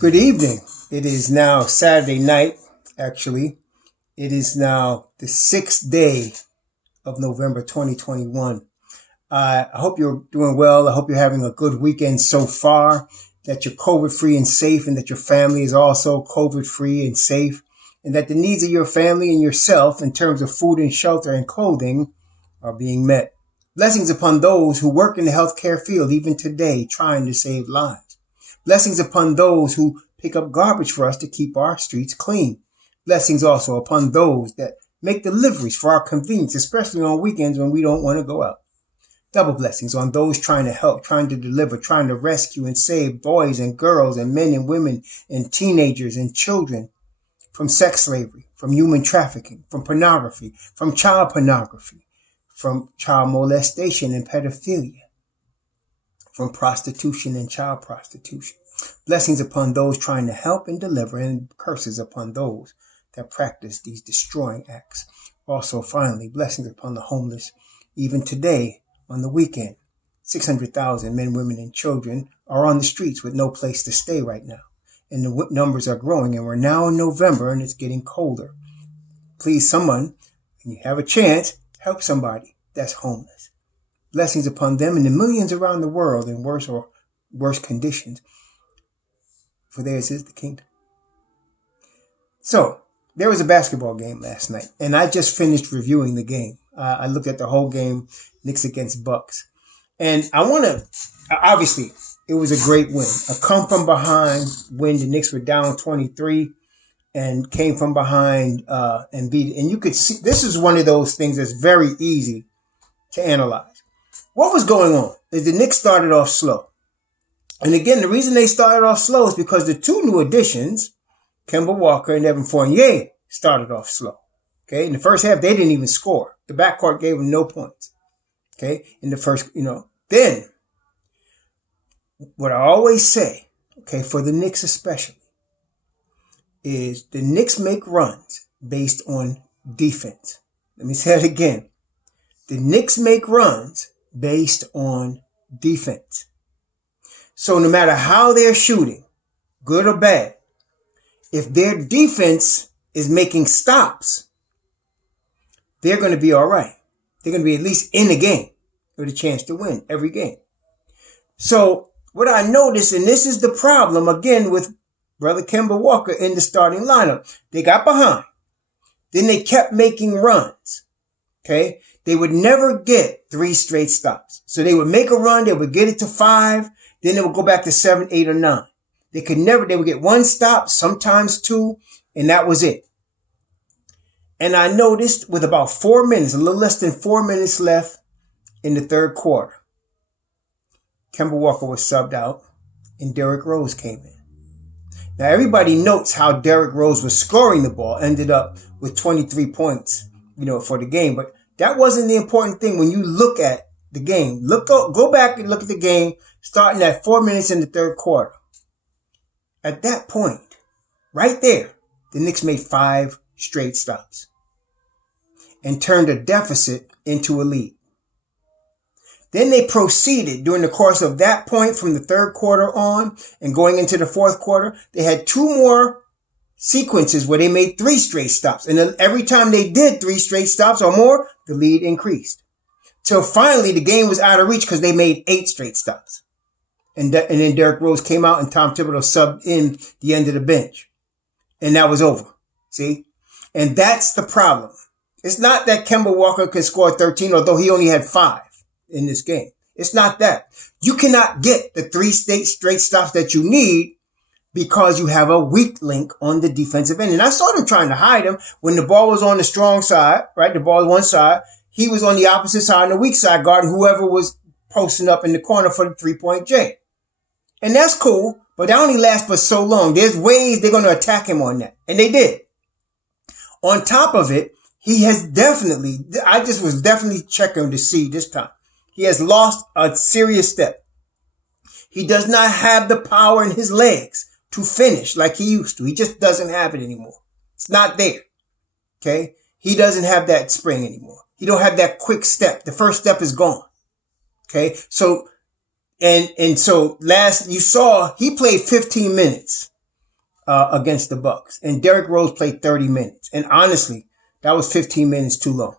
Good evening. It is now Saturday night, actually. It is now the 6th day of November 2021. I hope you're doing well. I hope you're having a good weekend so far, that you're COVID-free and safe, and that your family is also COVID-free and safe, and that the needs of your family and yourself in terms of food and shelter and clothing are being met. Blessings upon those who work in the healthcare field even today, trying to save lives. Blessings upon those who pick up garbage for us to keep our streets clean. Blessings also upon those that make deliveries for our convenience, especially on weekends when we don't want to go out. Double blessings on those trying to help, trying to deliver, trying to rescue and save boys and girls and men and women and teenagers and children from sex slavery, from human trafficking, from pornography, from child pornography, from child molestation and pedophilia, from prostitution and child prostitution. Blessings upon those trying to help and deliver, and curses upon those that practice these destroying acts. Also, finally, blessings upon the homeless. Even today, on the weekend, 600,000 men, women, and children are on the streets with no place to stay right now. And the numbers are growing, and we're now in November, and it's getting colder. Please, someone, when you have a chance, help somebody that's homeless. Blessings upon them and the millions around the world in worse conditions, for theirs is the kingdom. So, there was a basketball game last night, and I just finished reviewing the game. I looked at the whole game, Knicks against Bucks. And obviously, it was a great win. A come from behind win. The Knicks were down 23 and came from behind and beat it. And you could see, this is one of those things that's very easy to analyze. What was going on is the Knicks started off slow. And again, the reason they started off slow is because the two new additions, Kemba Walker and Evan Fournier, started off slow. Okay. In the first half, they didn't even score. The backcourt gave them no points. Okay. In the first, then what I always say, okay, for the Knicks especially, is the Knicks make runs based on defense. Let me say it again. The Knicks make runs based on defense. So no matter how they're shooting, good or bad, if their defense is making stops, they're going to be all right. They're going to be at least in the game with a chance to win every game. So what I noticed, and this is the problem again with brother Kemba Walker in the starting lineup, they got behind. Then they kept making runs. Okay. They would never get 3 straight stops. So they would make a run. They would get it to 5. Then they would go back to 7, 8, or 9. They would get 1 stop, sometimes 2, and that was it. And I noticed with about 4 minutes, a little less than 4 minutes left in the third quarter, Kemba Walker was subbed out and Derrick Rose came in. Now everybody notes how Derrick Rose was scoring the ball, ended up with 23 points, for the game. But that wasn't the important thing when you look at the game. Go back and look at the game starting at 4 minutes in the third quarter. At that point, right there, the Knicks made 5 straight stops and turned a deficit into a lead. Then they proceeded during the course of that point from the third quarter on and going into the fourth quarter. They had 2 more sequences where they made 3 straight stops. And then every time they did 3 straight stops or more, the lead increased. Till finally the game was out of reach because they made 8 straight stops. And then Derrick Rose came out and Tom Thibodeau subbed in the end of the bench. And that was over. See? And that's the problem. It's not that Kemba Walker could score 13, although he only had 5 in this game. It's not that. You cannot get the 3 straight stops that you need because you have a weak link on the defensive end. And I saw them trying to hide him when the ball was on the strong side, right? The ball was one side. He was on the opposite side, on the weak side, guarding whoever was posting up in the corner for the 3-point J. And that's cool, but that only lasts for so long. There's ways they're going to attack him on that. And they did. On top of it, I just was definitely checking to see this time. He has lost a serious step. He does not have the power in his legs to finish like he used to. He just doesn't have it anymore. It's not there. Okay. He doesn't have that spring anymore. He don't have that quick step. The first step is gone. Okay. So, and so you saw he played 15 minutes against the Bucks. And Derrick Rose played 30 minutes. And honestly, that was 15 minutes too long.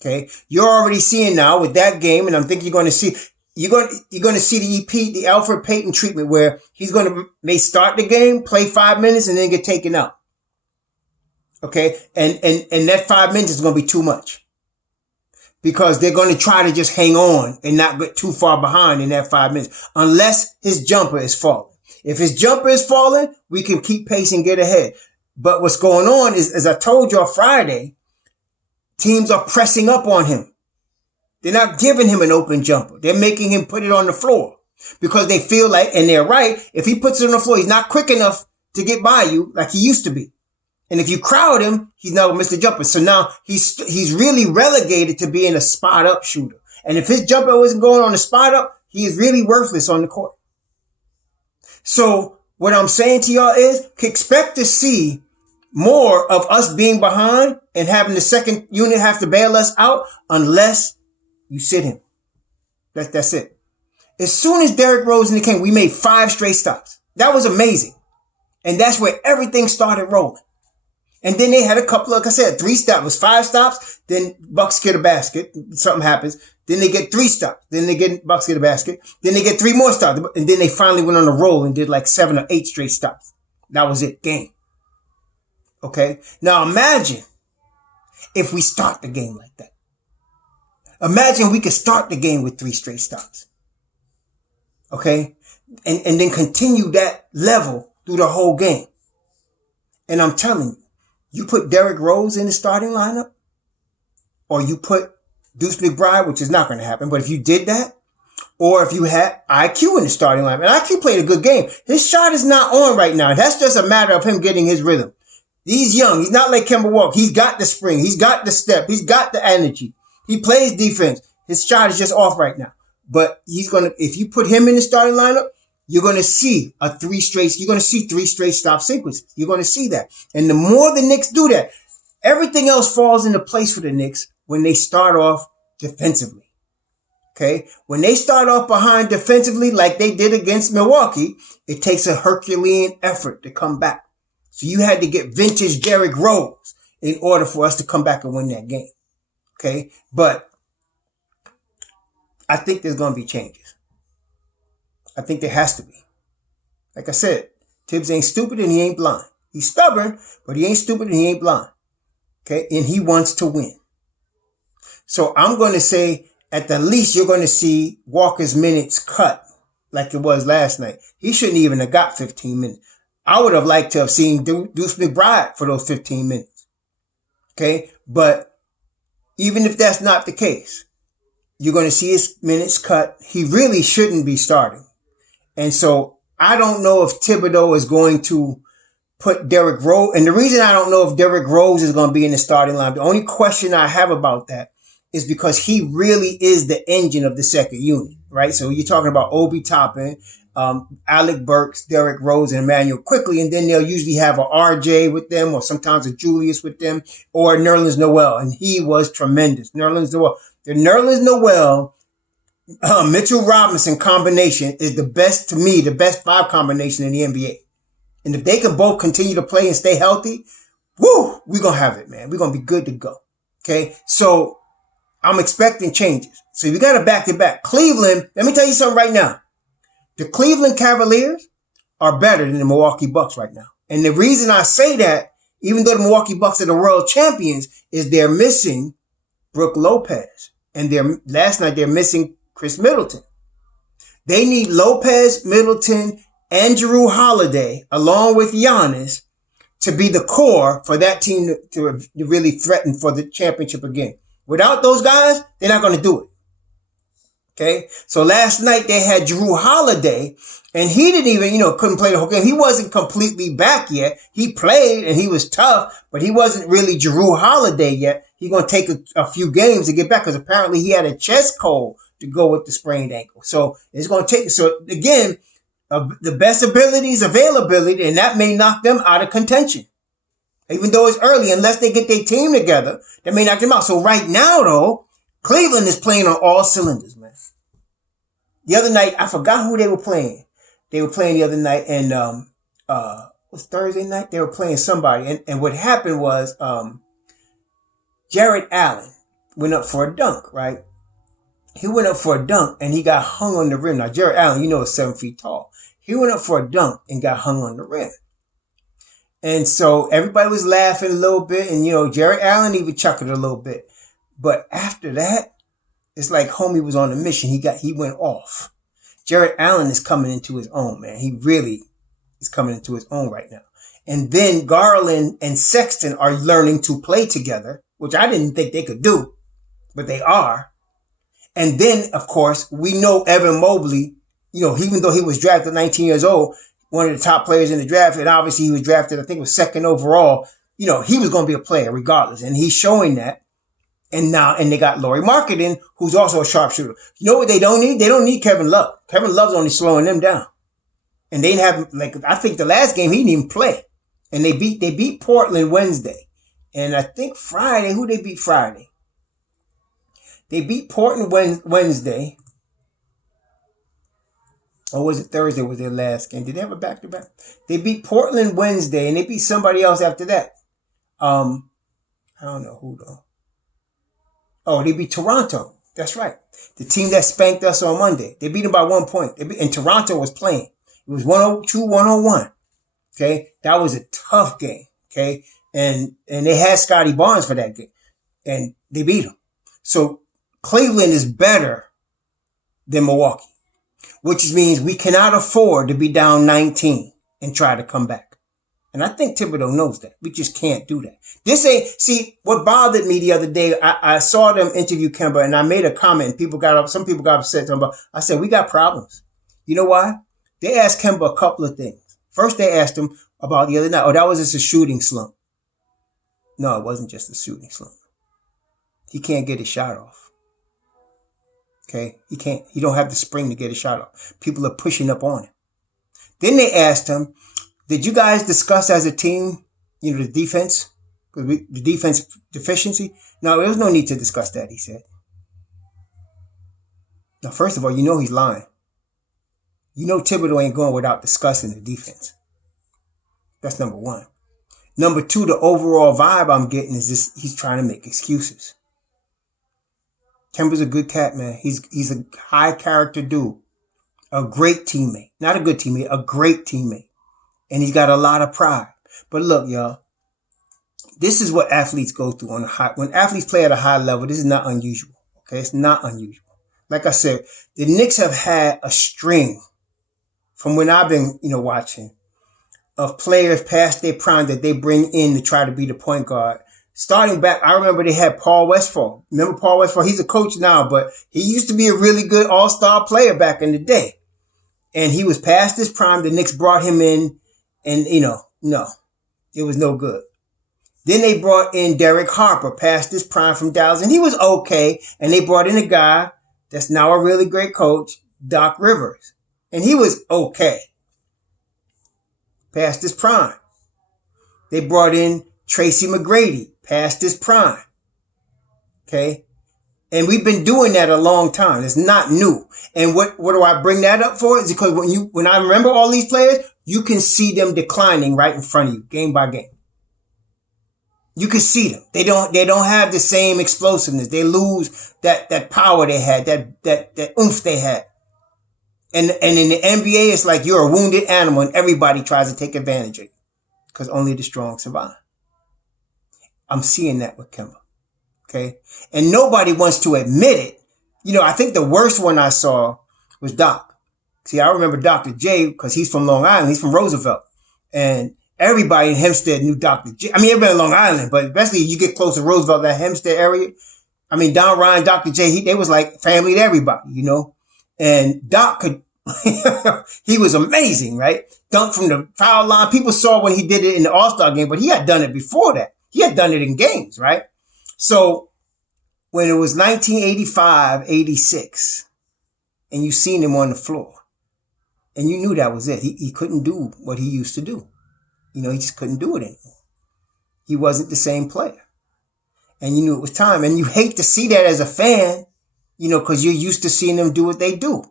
Okay. You're already seeing now with that game, and I'm thinking you're going to see the Alfred Payton treatment where he's going to may start the game, play 5 minutes, and then get taken out. Okay. And that 5 minutes is going to be too much because they're going to try to just hang on and not get too far behind in that 5 minutes unless his jumper is falling. If his jumper is falling, we can keep pace and get ahead. But what's going on is, as I told you on Friday, teams are pressing up on him. They're not giving him an open jumper. They're making him put it on the floor because they feel like, and they're right, if he puts it on the floor, he's not quick enough to get by you like he used to be. And if you crowd him, he's not going to miss the jumper. So now he's really relegated to being a spot up shooter. And if his jumper wasn't going on the spot up, he is really worthless on the court. So what I'm saying to y'all is expect to see more of us being behind and having the second unit have to bail us out unless you sit him. That's it. As soon as Derrick Rose in the game, we made 5 straight stops. That was amazing. And that's where everything started rolling. And then they had a couple of, like I said, 3 stops. It was 5 stops. Then Bucks get a basket. Something happens. Then they get 3 stops. Then they get Bucks get a basket. Then they get 3 more stops. And then they finally went on a roll and did like 7 or 8 straight stops. That was it. Game. Okay. Now imagine if we start the game like that. Imagine we could start the game with 3 straight stops. Okay. And then continue that level through the whole game. And I'm telling you, you put Derrick Rose in the starting lineup, or you put Deuce McBride, which is not going to happen. But if you did that, or if you had IQ in the starting lineup, and IQ played a good game. His shot is not on right now. That's just a matter of him getting his rhythm. He's young. He's not like Kemba Walker. He's got the spring. He's got the step. He's got the energy. He plays defense. His shot is just off right now. But if you put him in the starting lineup, you're going to see 3 straight stop sequences. You're going to see that. And the more the Knicks do that, everything else falls into place for the Knicks when they start off defensively. Okay. When they start off behind defensively, like they did against Milwaukee, it takes a Herculean effort to come back. So you had to get vintage Derrick Rose in order for us to come back and win that game. Okay. But I think there's going to be changes. I think there has to be. Like I said, Tibbs ain't stupid and he ain't blind. He's stubborn, but he ain't stupid and he ain't blind. Okay. And he wants to win. So I'm going to say at the least you're going to see Walker's minutes cut like it was last night. He shouldn't even have got 15 minutes. I would have liked to have seen Deuce McBride for those 15 minutes. Okay. But even if that's not the case, you're going to see his minutes cut. He really shouldn't be starting. And so I don't know if Thibodeau is going to put Derrick Rose. And the reason I don't know if Derrick Rose is going to be in the starting line, the only question I have about that is because he really is the engine of the second unit, right? So you're talking about Obi Toppin, Alec Burks, Derrick Rose, and Emmanuel Quickly. And then they'll usually have a RJ with them or sometimes a Julius with them or Nerlens Noel. And he was tremendous. The Nerlens Noel Mitchell Robinson combination is the best 5 combination in the NBA. And if they can both continue to play and stay healthy, we're going to have it, man. We're going to be good to go. Okay. So I'm expecting changes. So we got a back-to-back. Cleveland, let me tell you something right now. The Cleveland Cavaliers are better than the Milwaukee Bucks right now. And the reason I say that, even though the Milwaukee Bucks are the world champions, is they're missing Brook Lopez. And last night they're missing Chris Middleton. They need Lopez, Middleton, and Jrue Holiday, along with Giannis, to be the core for that team to really threaten for the championship again. Without those guys, they're not going to do it. Okay. So last night they had Jrue Holiday and he didn't even, couldn't play the whole game. He wasn't completely back yet. He played and he was tough, but he wasn't really Jrue Holiday yet. He's going to take a few games to get back because apparently he had a chest cold to go with the sprained ankle. So it's going to take, so again, the best ability is availability, and that may knock them out of contention. Even though it's early, unless they get their team together, that may knock them out. So right now, though, Cleveland is playing on all cylinders, man. The other night, I forgot who they were playing. They were playing the other night, and was Thursday night. They were playing somebody. And what happened was, Jared Allen went up for a dunk, right? He went up for a dunk and he got hung on the rim. Now, Jared Allen, is 7 feet tall. He went up for a dunk and got hung on the rim. And so everybody was laughing a little bit. And, Jared Allen even chuckled a little bit. But after that, it's like homie was on a mission. He went off. Jared Allen is coming into his own, man. He really is coming into his own right now. And then Garland and Sexton are learning to play together, which I didn't think they could do, but they are. And then, of course, we know Evan Mobley, even though he was drafted 19 years old, one of the top players in the draft, and obviously he was drafted, I think it was second overall, he was going to be a player regardless. And he's showing that. And they got Lauri Markkanen, who's also a sharpshooter. You know what they don't need? They don't need Kevin Love. Kevin Love's only slowing them down. And they didn't have, I think the last game he didn't even play. And they beat Portland Wednesday. And I think Friday, who they beat Friday? They beat Portland Wednesday. Or was it Thursday was their last game? Did they have a back-to-back? They beat Portland Wednesday and they beat somebody else after that. I don't know who though. Oh, they beat Toronto. That's right. The team that spanked us on Monday. They beat them by 1 point. And Toronto was playing. It was 102-101. Okay. That was a tough game. Okay. And they had Scotty Barnes for that game. And they beat him. So Cleveland is better than Milwaukee, which means we cannot afford to be down 19 and try to come back. And I think Thibodeau knows that. We just can't do that. See, what bothered me the other day, I saw them interview Kemba and I made a comment and some people got upset. I said, we got problems. You know why? They asked Kemba a couple of things. First, they asked him about the other night. Oh, that was just a shooting slump. No, it wasn't just a shooting slump. He can't get his shot off. Okay? He can't. He don't have the spring to get his shot off. People are pushing up on him. Then they asked him, did you guys discuss as a team, the defense? The defense deficiency? No, there was no need to discuss that, he said. Now, first of all, he's lying. Thibodeau ain't going without discussing the defense. That's number one. Number two, the overall vibe I'm getting is this: he's trying to make excuses. Kemba's a good cat, man. He's a high character dude. A great teammate. Not a good teammate, a great teammate. And he's got a lot of pride. But look, y'all, this is what athletes go through when athletes play at a high level. This is not unusual. Okay. It's not unusual. Like I said, the Knicks have had a string from when I've been, watching of players past their prime that they bring in to try to be the point guard. Starting back, I remember they had Paul Westphal. Remember Paul Westphal? He's a coach now, but he used to be a really good all-star player back in the day. And he was past his prime. The Knicks brought him in and, no, it was no good. Then they brought in Derek Harper past his prime from Dallas, and he was okay. And they brought in a guy that's now a really great coach, Doc Rivers. And he was okay past his prime. They brought in Tracy McGrady past his prime. Okay. And we've been doing that a long time. It's not new. And what do I bring that up for? Is because when I remember all these players, you can see them declining right in front of you, game by game. You can see them. They don't have the same explosiveness. They lose that power they had, that oomph they had. And in the NBA, it's like you're a wounded animal and everybody tries to take advantage of you because only the strong survive. I'm seeing that with Kemba. Okay. And nobody wants to admit it. I think the worst one I saw was Doc. See, I remember Dr. J because he's from Long Island. He's from Roosevelt. And everybody in Hempstead knew Dr. J. I mean, everybody in Long Island, but especially you get close to Roosevelt, that Hempstead area. I mean, Don Ryan, Dr. J, they was like family to everybody, And Doc could, he was amazing, right? Dunk from the foul line. People saw when he did it in the All-Star game, but he had done it before that. He had done it in games, right? So when it was 1985, 86, and you seen him on the floor, and you knew that was it. He couldn't do what he used to do. He just couldn't do it anymore. He wasn't the same player. And you knew it was time. And you hate to see that as a fan, because you're used to seeing them do what they do.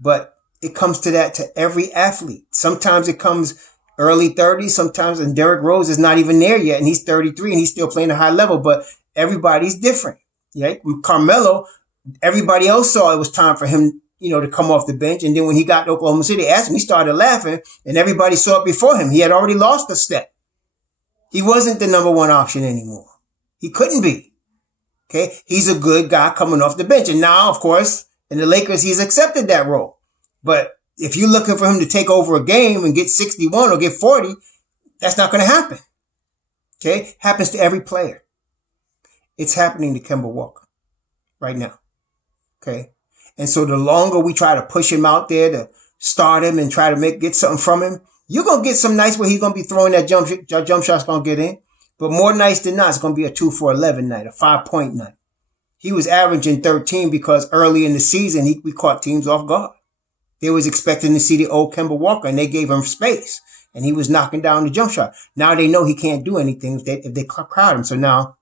But it comes to that to every athlete. Sometimes it comes early 30s sometimes, and Derrick Rose is not even there yet, and he's 33 and he's still playing a high level, but everybody's different. Right? Carmelo, everybody else saw it was time for him, to come off the bench. And then when he got to Oklahoma City, asked him, he started laughing, and everybody saw it before him. He had already lost a step. He wasn't the number one option anymore. He couldn't be. Okay. He's a good guy coming off the bench. And now, of course, in the Lakers, he's accepted that role. But if you're looking for him to take over a game and get 61 or get 40, that's not going to happen. Okay. Happens to every player. It's happening to Kemba Walker right now. Okay. And so the longer we try to push him out there to start him and try to get something from him, you're going to get some nights where he's going to be throwing that jump shot's going to get in. But more nights than not, it's going to be a 2 for 11 night, a 5-point night. He was averaging 13 because early in the season, we caught teams off guard. They was expecting to see the old Kemba Walker, and they gave him space. And he was knocking down the jump shot. Now they know he can't do anything if they crowd him. So now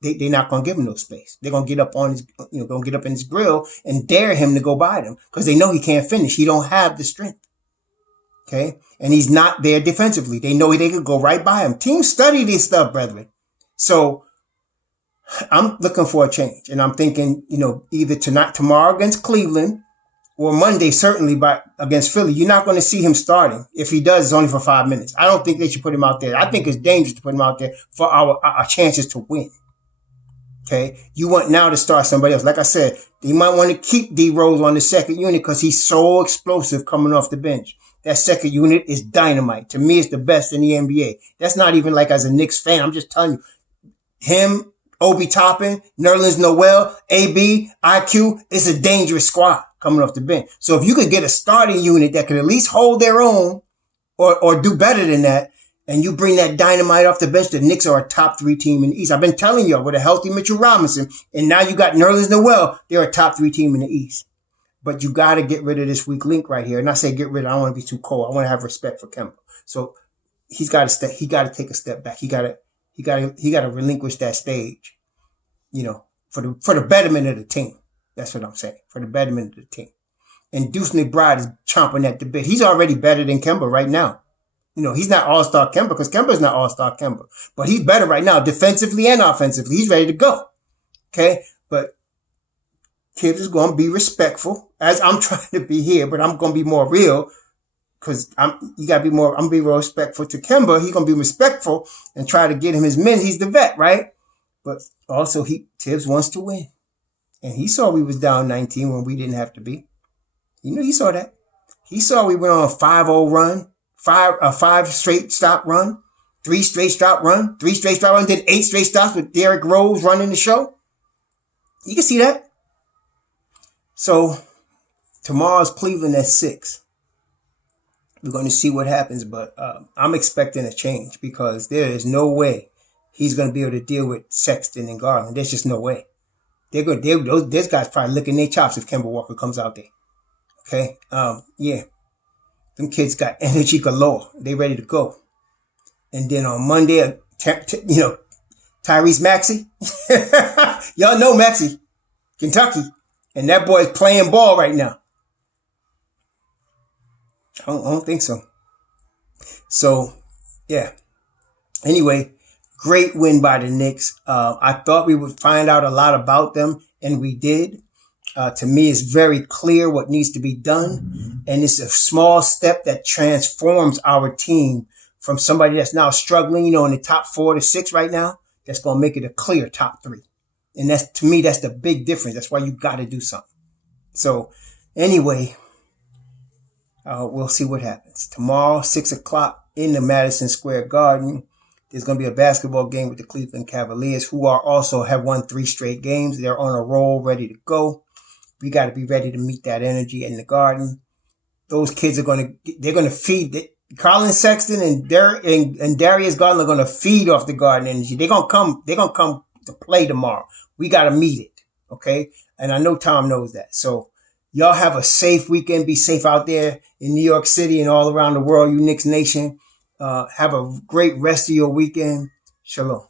they're not going to give him no space. They're going to get up on his, going to get up in his grill and dare him to go by them because they know he can't finish. He don't have the strength. Okay. And he's not there defensively. They know they could go right by him. Teams study this stuff, brethren. So I'm looking for a change, and I'm thinking, either tomorrow against Cleveland or Monday, certainly against Philly. You're not going to see him starting. If he does, it's only for 5 minutes. I don't think they should put him out there. I think it's dangerous to put him out there for our chances to win. Okay. You want now to start somebody else. Like I said, you might want to keep D Rose on the second unit because he's so explosive coming off the bench. That second unit is dynamite. To me, it's the best in the NBA. That's not even like as a Knicks fan. I'm just telling you. Him, Obi Toppin, Nerlens Noel, AB, IQ, it's a dangerous squad coming off the bench. So if you could get a starting unit that could at least hold their own or do better than that, and you bring that dynamite off the bench, the Knicks are a top 3 team in the East. I've been telling you, with a healthy Mitchell Robinson, and now you got Nerlens Noel, they're a top 3 team in the East. But you got to get rid of this weak link right here. And I say get rid of, I don't want to be too cold. I want to have respect for Kemba. So he got to take a step back. He got to relinquish that stage, for the betterment of the team. That's what I'm saying. For the betterment of the team. And Deuce McBride is chomping at the bit. He's already better than Kemba right now. He's not all-star Kemba because Kemba's not all-star Kemba, but he's better right now defensively and offensively. He's ready to go. Okay. But Tibbs is going to be respectful as I'm trying to be here, but I'm going to be more real because you got to be more, I'm going to be real respectful to Kemba. He's going to be respectful and try to get him his minutes. He's the vet, right? But also Tibbs wants to win. And he saw we was down 19 when we didn't have to be. He saw that. He saw we went on a 5-0 run, a 5 straight stop run, 3 straight stop run, 3 straight stop run, then 8 straight stops with Derrick Rose running the show. You can see that. So tomorrow's Cleveland at 6. We're going to see what happens, but I'm expecting a change because there is no way he's going to be able to deal with Sexton and Garland. There's just no way. Those guys probably licking their chops if Kemba Walker comes out there. Okay. Yeah. Them kids got energy galore. They ready to go. And then on Monday, Tyrese Maxey. Y'all know Maxey. Kentucky. And that boy's playing ball right now. I don't think so. So, yeah. Anyway, great win by the Knicks. I thought we would find out a lot about them, and we did. To me, it's very clear what needs to be done. And it's a small step that transforms our team from somebody that's now struggling, in the top 4 to 6 right now. That's going to make it a clear top 3. And to me, that's the big difference. That's why you got to do something. So anyway, we'll see what happens. Tomorrow, 6 o'clock in the Madison Square Garden, there's going to be a basketball game with the Cleveland Cavaliers, who have won 3 straight games. They're on a roll, ready to go. We got to be ready to meet that energy in the Garden. Those kids they're going to feed it. Colin Sexton and Darius Garland are going to feed off the Garden energy. They're going to come to play tomorrow. We got to meet it. Okay. And I know Tom knows that. So y'all have a safe weekend. Be safe out there in New York City and all around the world. You Knicks Nation. Have a great rest of your weekend. Shalom.